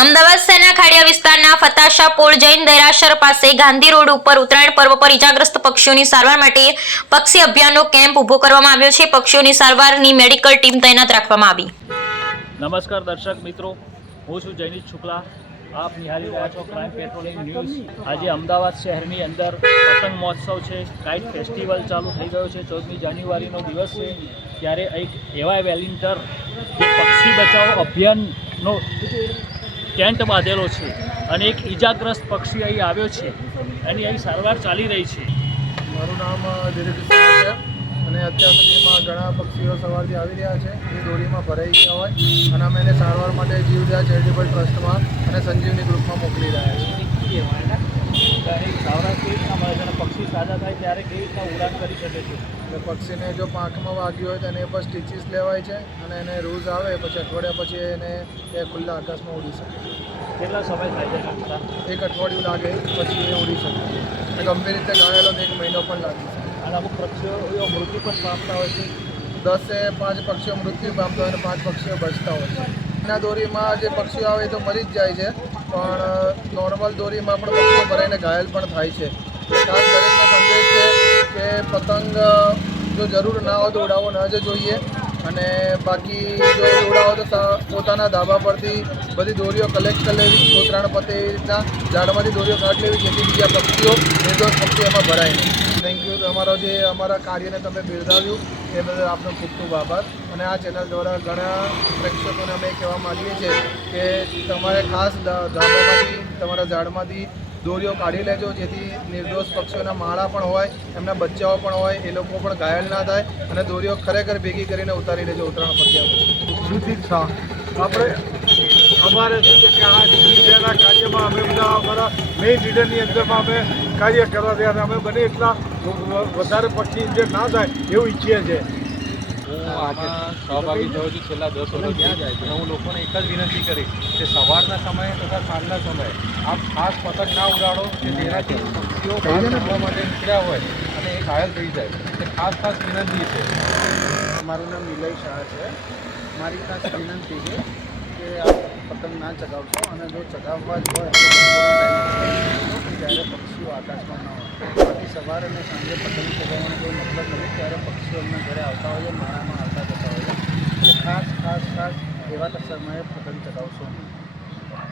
અમદાવાદ શહેરના ખાડિયા વિસ્તારના ફતાશા પોળ જૈન દેરાસર પાસે ગાંધી રોડ ઉપર ઉત્તરાયણ પર્વ પર ઇજાગ્રસ્ત પક્ષીઓની સારવાર માટે પક્ષી અભિયાનનો કેમ્પ ઊભો કરવામાં આવ્યો છે। પક્ષીઓની સારવારની મેડિકલ ટીમ તૈનાત રાખવામાં આવી। નમસ્કાર દર્શક મિત્રો, હું છું જૈનિશ શુક્લા। આપ નિહાળી રહ્યા છો ક્રાઇમ પેટ્રોલિંગ ન્યૂઝ। આજે અમદાવાદ શહેરની અંદર પતંગ મહોત્સવ છે, કાઇટ ફેસ્ટિવલ ચાલુ થઈ ગયો છે। 14મી જાન્યુઆરીનો દિવસ છે, ત્યારે એક એવા વેલિન્ટર જે પક્ષી બચાવો અભિયાનનો ટેન્ટ બાંધેલો છે અને એક ઇજાગ્રસ્ત પક્ષી અહીં આવ્યો છે, એની અહીં સારવાર ચાલી રહી છે। મારું નામ દિલીપ છે અને અત્યાર સુધીમાં ઘણા પક્ષીઓ સવારથી આવી રહ્યા છે, એ દોરીમાં ભરાઈ ગયા હોય અને અમે એને સારવાર માટે જીવદયા ચેરિટેબલ ટ્રસ્ટમાં અને સંજીવની ગ્રુપમાં મોકલી રહ્યા છીએ। સારવાર કેવી રીતના મળે છે અને પક્ષી સાજા થાય ત્યારે કેવી રીતના ઉડાન કરી શકે છે? એટલે પક્ષીને જો પાંખમાં વાગ્યું હોય તો એને પર સ્ટીચીસ લેવાય છે અને એને રૂઝ આવે પછી અઠવાડિયા પછી એને એ ખુલ્લા આકાશમાં ઉડી શકે છે। કેટલા સમય થાય છે? એક અઠવાડિયું લાગે પછી એ ઉડી શકે છે અને ગંભીર રીતે ઘાયલો તો 1 મહિનો પણ લાગી શકે। અને અમુક પક્ષીઓ મૃત્યુ પણ પામતા હોય છે। 10 से 5 પક્ષીઓ મૃત્યુ પામતા હોય અને 5 પક્ષીઓ બચતા હોય છે। એના દોરીમાં જે પક્ષીઓ આવે તો મરી જ જાય છે, પણ નોર્મલ દોરીમાં પણ પક્ષીઓ ભરાઈને ઘાયલ પણ થાય છે। ખાસ દરેકને સંદેશ છે કે પતંગ જો જરૂર ના હોય તો ઉડાવવો ન જ જોઈએ અને બાકી જો ઉડાવો તો પોતાના ધાબા પરથી બધી દોરીઓ કલેક્ટ કરી લેવી, ઉત્તરાયણ પતે એ રીતના ઝાડમાંથી દોરીઓ કાઢી લેવી, જેથી બીજા પક્ષીઓ નિર્દોષ પક્ષીઓ એમાં ભરાય નહીં। Thank you. અમારા કાર્યને તમે બિરદાવ્યું એ બદલ આપનો ખૂબ ખૂબ આભાર। અને આ ચેનલ દ્વારા ઘણા પ્રેક્ષકોને અમે કહેવા માગીએ છીએ કે તમારે ખાસ ધાબામાંથી તમારા ઝાડમાંથી દોરીઓ કાઢી લેજો, જેથી નિર્દોષ પક્ષીઓના માળા પણ હોય, એમના બચ્ચાઓ પણ હોય, એ લોકો પણ ઘાયલ ના થાય અને દોરીઓ ખરેખર ભેગી કરીને ઉતારી લેજો ઉત્તરાયણ પત્યા પછી। આપણે અમારે શું છે કે આ જીવદયાના કાર્યમાં અમે બધા અમારા મેઇન લીડરની અંદરમાં અમે કાર્ય કરવા રહ્યા અને અમે બને એટલા વધારે પક્ષી ઇન્જર ના થાય એવું ઈચ્છીએ છીએ। હું આમાં સહભાગી થયો છું છેલ્લા 10 વર્ષ ત્યાં જાય છે। હું લોકોને એક જ વિનંતી કરીશ કે સવારના સમયે તથા સાંજના સમયે આપ ખાસ પતંગ ના ઉડાડો કે જેનાથી પક્ષીઓ બહાર ફરવા માટે નીકળ્યા હોય અને એ ઘાયલ થઈ જાય, એ ખાસ વિનંતી છે। મારું નામ નિલય શાહ છે। મારી ખાસ વિનંતી છે કે આપ પતંગ ના ચગાવશો અને જો ચગાવવા જ હોય તો જ્યારે પક્ષીઓ આકાશમાં ના હોય। બાકી સવારે અને સાંજે પતંગ ચગાવવાનો કોઈ મતલબ નથી, ત્યારે પક્ષીઓ અમને ઘરે આવતા હોય છે, માળામાં આવતા જતા હોય છે, એટલે ખાસ એવા સમયે પતંગ ચગાવશો નહીં।